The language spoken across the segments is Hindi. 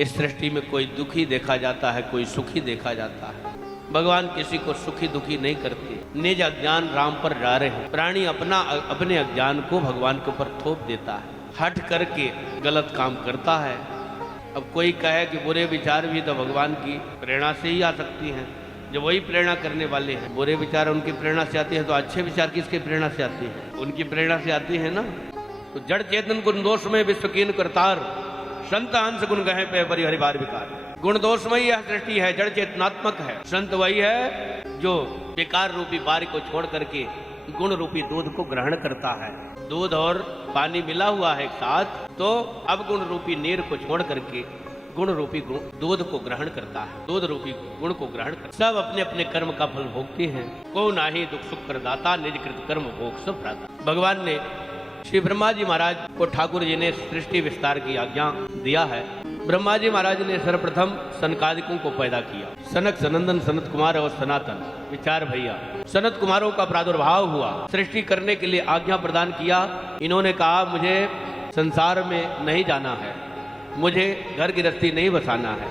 इस सृष्टि में कोई दुखी देखा जाता है, कोई सुखी देखा जाता है। भगवान किसी को सुखी दुखी नहीं करते। निज अज्ञान राम पर जा रहे हैं। प्राणी अपने अज्ञान को भगवान के ऊपर थोप देता है, हट करके गलत काम करता है। अब कोई कहे कि बुरे विचार भी तो भगवान की प्रेरणा से ही आ सकती हैं, जो वही प्रेरणा करने वाले हैं। बुरे विचार उनकी प्रेरणा से आते हैं, तो अच्छे विचार किसके प्रेरणा से आते हैं? उनकी प्रेरणा से आती है ना। तो जड़ चेतन गुण दोष में विश्व कीन करतार, संत हंस गुण गहे पे परिहरिवार विकार। गुण दोषमयी यह सृष्टि है, जड़ चेतनात्मक है। संत वही है जो विकार रूपी बार को छोड़ करके गुण रूपी दूध को ग्रहण करता है। दूध और पानी मिला हुआ है एक साथ, तो अब गुण रूपी नीर को छोड़ करके गुण रूपी दूध को ग्रहण करता है, दूध रूपी गुण को ग्रहण करता। सब अपने अपने कर्म का फल भोगते हैं। को नाही दुख सुख करदाता, निज कृत कर्म भोग सब भ्राता। भगवान ने श्री ब्रह्मा जी महाराज को ठाकुर जी ने सृष्टि विस्तार की आज्ञा दिया है। ब्रह्मा जी महाराज ने सर्वप्रथम सनकादिकों को पैदा किया। सनक, सनंदन, सनत कुमार और सनातन, विचार भैया सनत कुमारों का प्रादुर्भाव हुआ। सृष्टि करने के लिए आज्ञा प्रदान किया। इन्होंने कहा मुझे संसार में नहीं जाना है, मुझे घर गृहस्थी नहीं बसाना है,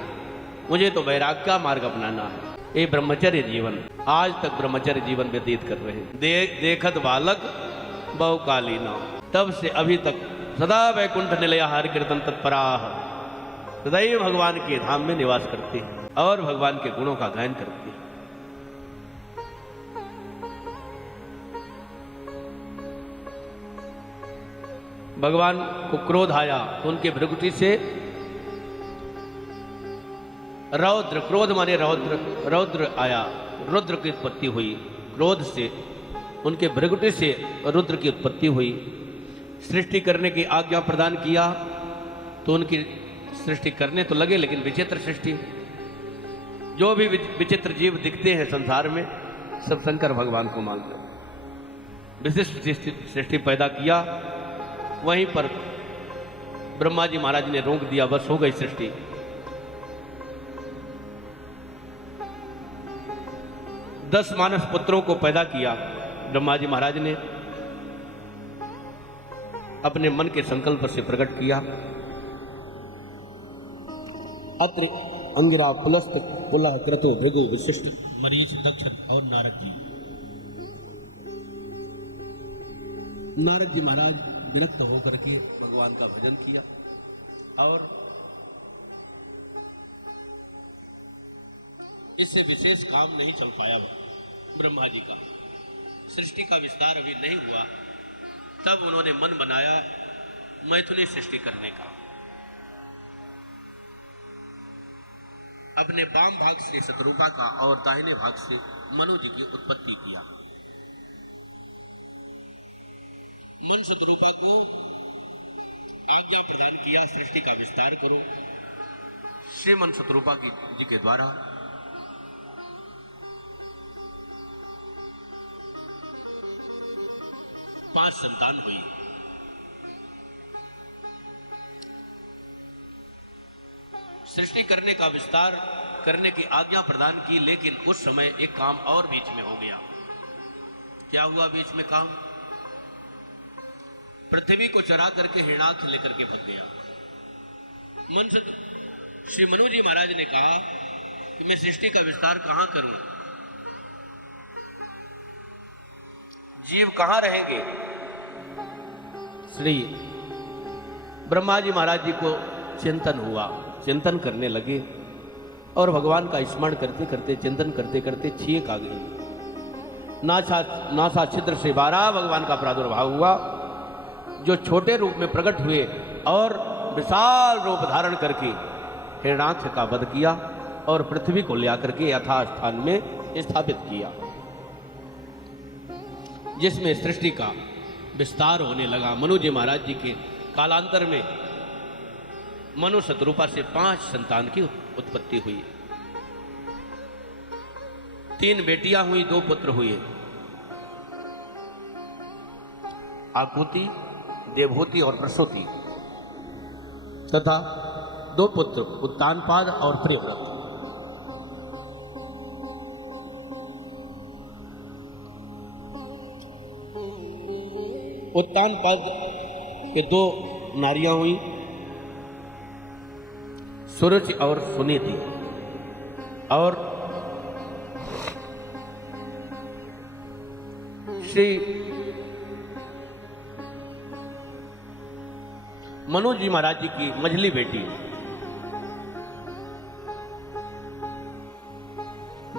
मुझे तो वैराग्य का मार्ग अपनाना है। ये ब्रह्मचर्य जीवन, आज तक ब्रह्मचर्य जीवन व्यतीत कर रहे हैं। देखत बालक बहुकालीना, तब से अभी तक सदा वैकुंठ निलया हरि कीर्तन तत्पराह, सदैव भगवान के धाम में निवास करते हैं और भगवान के गुणों का गायन करते हैं। भगवान को क्रोध आया तो उनके भृगुटी से रौद्र, क्रोध माने रौद्र, रौद्र आया, रुद्र की उत्पत्ति हुई। क्रोध से उनके भृगुटी से रुद्र की उत्पत्ति हुई। सृष्टि करने की आज्ञा प्रदान किया तो उनकी सृष्टि करने तो लगे, लेकिन विचित्र सृष्टि। जो भी विचित्र जीव दिखते हैं संसार में, सब शंकर भगवान को मानते हैं। विशिष्ट सृष्टि पैदा किया, वहीं पर ब्रह्मा जी महाराज ने रोक दिया, बस हो गई सृष्टि। दस मानस पुत्रों को पैदा किया ब्रह्मा जी महाराज ने, अपने मन के संकल्प से प्रकट किया। अत्र अंगिरा पुलस्त पुलह क्रतु भृगु विशिष्ट मरीच दक्षिण और नारद जी। नारद जी महाराज विरक्त होकर के भगवान का भजन किया और इससे विशेष काम नहीं चल पाया ब्रह्मा जी का। सृष्टि का विस्तार अभी नहीं हुआ, तब उन्होंने मन बनाया मैथुनी सृष्टि करने का। अपने वाम भाग से शतरूपा का और दाहिने भाग से मनु जी की उत्पत्ति किया। मन शतरूपा को आज्ञा प्रदान किया, सृष्टि का विस्तार करो। श्री मन शतरूपा जी के द्वारा पांच संतान हुई। सृष्टि करने का विस्तार करने की आज्ञा प्रदान की, लेकिन उस समय एक काम और बीच में हो गया। क्या हुआ बीच में काम? पृथ्वी को चरा करके हिरणाक्ष लेकर के भग गया। मन से श्री मनु जी महाराज ने कहा कि मैं सृष्टि का विस्तार कहां करूं, जीव कहां रहेंगे? श्री ब्रह्मा जी महाराज जी को चिंतन हुआ, चिंतन करने लगे और भगवान का स्मरण करते करते, चिंतन करते करते छींक आ गई। नासा छिद्र से 12 भगवान का प्रादुर्भाव हुआ, जो छोटे रूप में प्रकट हुए और विशाल रूप धारण करके हिरणाक्ष का वध किया और पृथ्वी को ले आकर के यथास्थान में स्थापित किया, जिसमें सृष्टि का विस्तार होने लगा। मनु जी महाराज जी के कालांतर में मनु शतरूपा से 5 संतान की उत्पत्ति हुई। 3 बेटियां हुई, 2 पुत्र हुए, आकुति, देवहूति और प्रसूति, तथा 2 पुत्र उत्तानपाद और प्रियव्रत। उत्तानपाद के 2 नारियां हुई, सुरुचि और सुनीति और श्री मनोज जी महाराज जी की मझली बेटी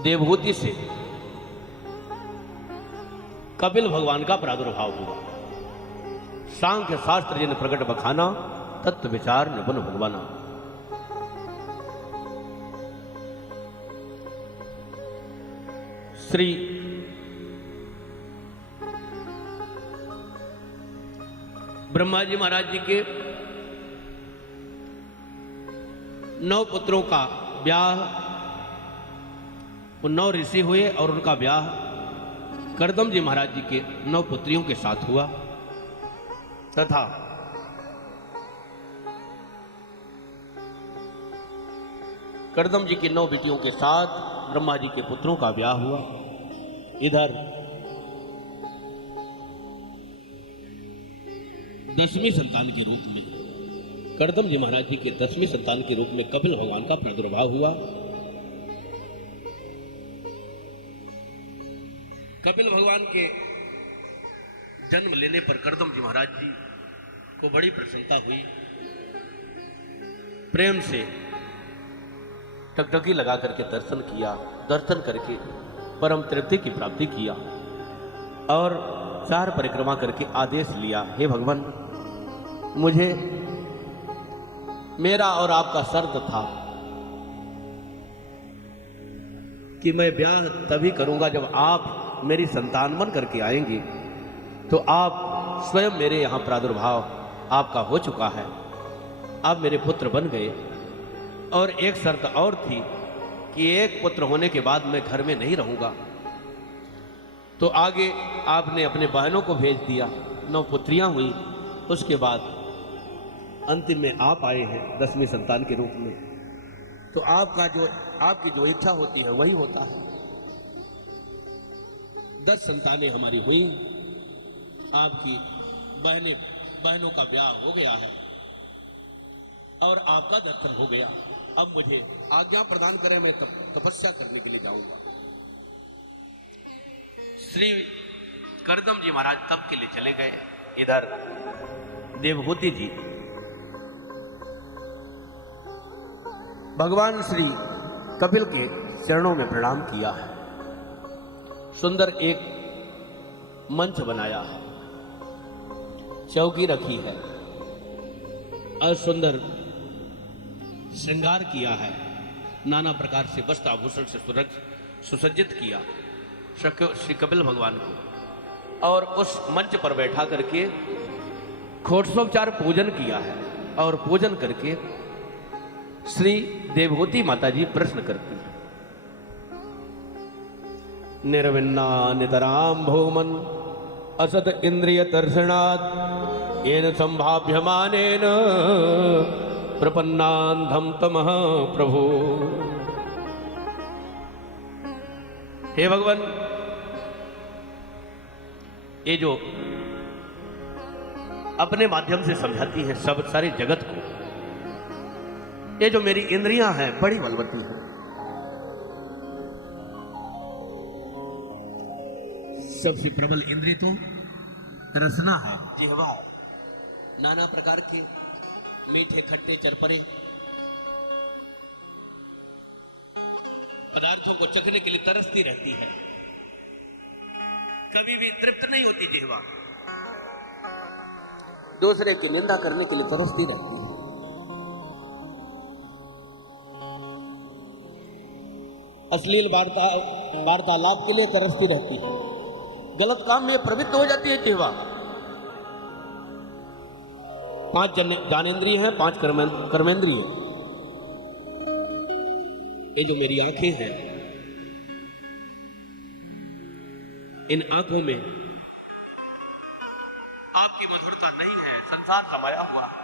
देवहूति से कपिल भगवान का प्रादुर्भाव हुआ। सांख्य शास्त्र जिन प्रकट बखाना, तत्व विचार निपुण भगवाना। श्री ब्रह्मा जी महाराज जी के 9 पुत्रों का ब्याह, वो 9 ऋषि हुए और उनका ब्याह कर्दम जी महाराज जी के 9 पुत्रियों के साथ हुआ तथा कर्दम जी की 9 बेटियों के साथ ब्रह्मा जी के पुत्रों का ब्याह हुआ। इधर 10वीं संतान के रूप में कर्दम जी महाराज जी के 10वीं संतान के रूप में कपिल भगवान का प्रादुर्भाव हुआ। कपिल भगवान के जन्म लेने पर कर्दम जी महाराज जी को बड़ी प्रसन्नता हुई। प्रेम से टकटकी लगा करके दर्शन किया, दर्शन करके परम तृप्ति की प्राप्ति किया और 4 परिक्रमा करके आदेश लिया, हे भगवान, मुझे मेरा और आपका शर्त था कि मैं ब्याह तभी करूंगा जब आप मेरी संतान बन करके आएंगे। तो आप स्वयं मेरे यहां प्रादुर्भाव आपका हो चुका है, आप मेरे पुत्र बन गए। और एक शर्त और थी कि एक पुत्र होने के बाद मैं घर में नहीं रहूंगा। तो आगे आपने अपने बहनों को भेज दिया, 9 पुत्रियां हुई। उसके बाद अंतिम में आप आए हैं 10वीं संतान के रूप में। तो आपकी जो इच्छा होती है वही होता है। 10 संतानें हमारी हुई, आपकी बहनों का ब्याह हो गया है और आपका दर्शन हो गया। अब मुझे आज्ञा प्रदान करें, मैं तपस्या करने के लिए जाऊंगा। श्री कर्दम जी महाराज तप के लिए चले गए। इधर देवहूति जी भगवान श्री कपिल के चरणों में प्रणाम किया है। सुंदर एक मंच बनाया है, चौकी रखी है और सुंदर श्रृंगार किया है, नाना प्रकार से वस्त्र आभूषण से सुसज्जित किया श्री कपिल भगवान को। और उस मंच पर बैठा करके घोषोपचार पूजन किया है और पूजन करके श्री देवहूति माता जी प्रश्न करती है, निर्विन्ना नितराम भौमन असत इंद्रिय दर्शनात् येन संभाव्यमानेन प्रपन्नान्धम तमः प्रभु। हे भगवान, ये जो अपने माध्यम से समझाती है सब सारे जगत को, ये जो मेरी इंद्रियां हैं बड़ी बलवती हैं। सबसे प्रबल इंद्रिय तो रसना है, जिह्वा। नाना प्रकार के मीठे खट्टे चरपरे पदार्थों को चखने के लिए तरसती रहती है, कभी भी तृप्त नहीं होती जिह्वा। दूसरे की निंदा करने के लिए तरसती रहती है। अश्लील वार्तालाप के लिए तरसती रहती है। गलत काम में प्रवृत्त हो जाती है जिह्वा। 5 ज्ञानेंद्रिय हैं, 5 कर्मेंद्रिय। ये जो मेरी आंखें हैं, इन आंखों में आपकी मधुरता नहीं है, संसार समाया हुआ है।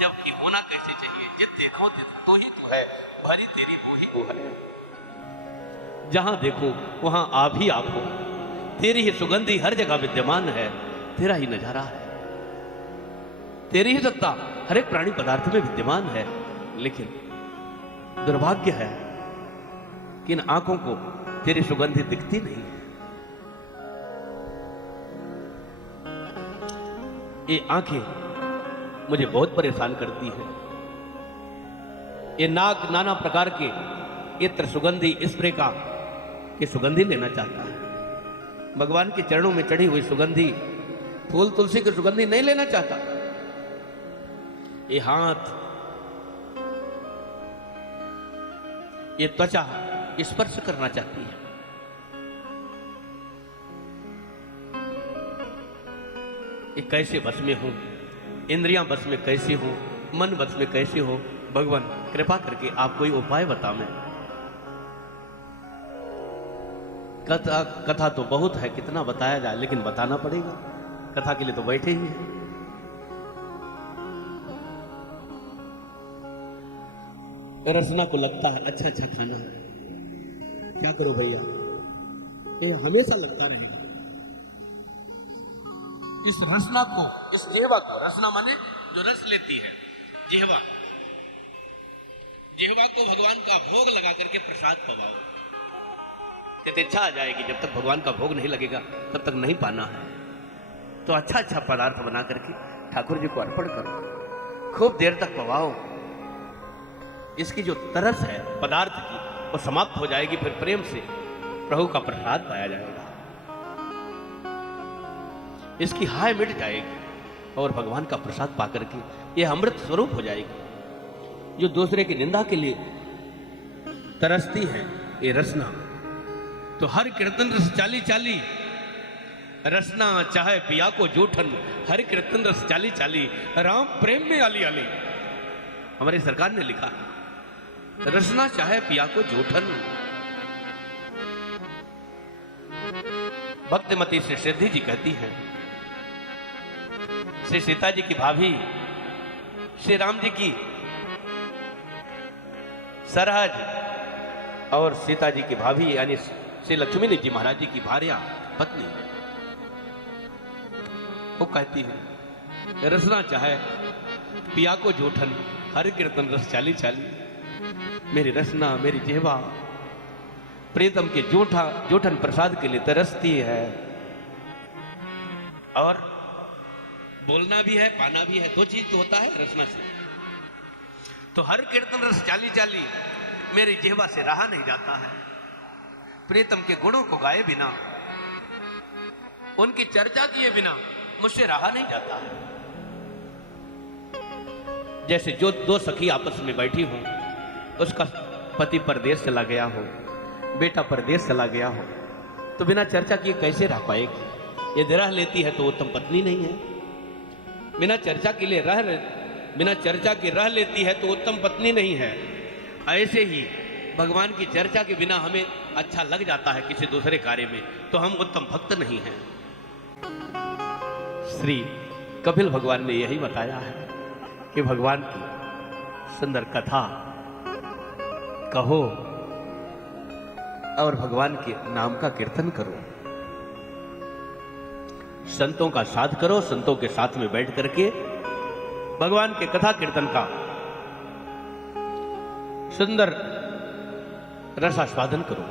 जबकि होना कैसे चाहिए, जित देखो तो ही तू है, भरी तेरी वो ही वो है। जहां देखो वहां आप ही आप हो, तेरी ही सुगंधी हर जगह विद्यमान है, तेरा ही नजारा है। तेरी ही सत्ता हर एक प्राणी पदार्थ में विद्यमान है, लेकिन दुर्भाग्य है कि इन आंखों को तेरी सुगंधि दिखती नहीं। ये आंखें मुझे बहुत परेशान करती हैं। ये नाक नाना प्रकार के इत्र सुगंधी स्प्रे का की सुगंधी लेना चाहता है। भगवान के चरणों में चढ़ी हुई सुगंधी फूल तुलसी की सुगंधी नहीं लेना चाहता। ये हाथ, ये त्वचा स्पर्श करना चाहती है। ये कैसे बस में हो, इंद्रियां बस में कैसे हो, मन बस में कैसे हो। भगवान कृपा करके आप कोई उपाय बता। मैं कथा तो बहुत है, कितना बताया जाए, लेकिन बताना पड़ेगा। कथा के लिए तो बैठे ही हैं। रसना को लगता है अच्छा अच्छा खाना है, क्या करो भैया, ये हमेशा लगता रहेगा। इस रसना को, इस जिह्वा को, रसना माने जो रस लेती है, जिह्वा, जिह्वा को भगवान का भोग लगा करके प्रसाद पवाओ। कहते इच्छा आ जाएगी, जब तक भगवान का भोग नहीं लगेगा तब तक नहीं पाना है। तो अच्छा अच्छा पदार्थ बना करके ठाकुर जी को अर्पण करो, खूब देर तक पवाओ। इसकी जो तरस है पदार्थ की वो समाप्त हो जाएगी, फिर प्रेम से प्रभु का प्रसाद पाया जाएगा। इसकी हाय मिट जाएगी और भगवान का प्रसाद पाकर के ये अमृत स्वरूप हो जाएगी। जो दूसरे की निंदा के लिए तरसती है ये रसना, तो हर कीर्तन रस चाली चाली, रसना चाहे पिया को जूठन, हर कीर्तन रस चाली चाली, राम प्रेम में आली आली। हमारी सरकार ने लिखा है, रसना चाहे पिया को जूठन। भक्तिमती श्री सिद्धि जी कहती हैं, श्री सीता जी की भाभी, श्री राम जी की सरहज और सीता जी की भाभी यानी श्री लक्ष्मी जी महाराज जी की भार्या पत्नी, वो कहती है रसना चाहे पिया को जूठन, हर कीर्तन रस चाली चाली। मेरी रसना, मेरी जिह्वा प्रीतम के जूठन प्रसाद के लिए तरसती है, और बोलना भी है, पाना भी है, दो चीज तो होता है रसना से। तो हर कीर्तन रस चाली चाली मेरी जिह्वा से रहा नहीं जाता है। प्रीतम के गुणों को गाए बिना, उनकी चर्चा किए बिना मुझसे रहा नहीं जाता है। जैसे जो दो सखी आपस में बैठी हों, उसका पति परदेश चला गया हो, बेटा परदेश चला गया हो, तो बिना चर्चा किए कैसे रह पाएगी। यदि रह लेती है तो उत्तम पत्नी नहीं है। बिना चर्चा के रह लेती है तो उत्तम पत्नी नहीं है। ऐसे ही भगवान की चर्चा के बिना हमें अच्छा लग जाता है किसी दूसरे कार्य में, तो हम उत्तम भक्त नहीं हैं। श्री कपिल भगवान ने यही बताया है कि भगवान की सुंदर कथा कहो और भगवान के नाम का कीर्तन करो, संतों का साथ करो, संतों के साथ में बैठ करके भगवान के कथा कीर्तन का सुंदर रसास्वादन करो।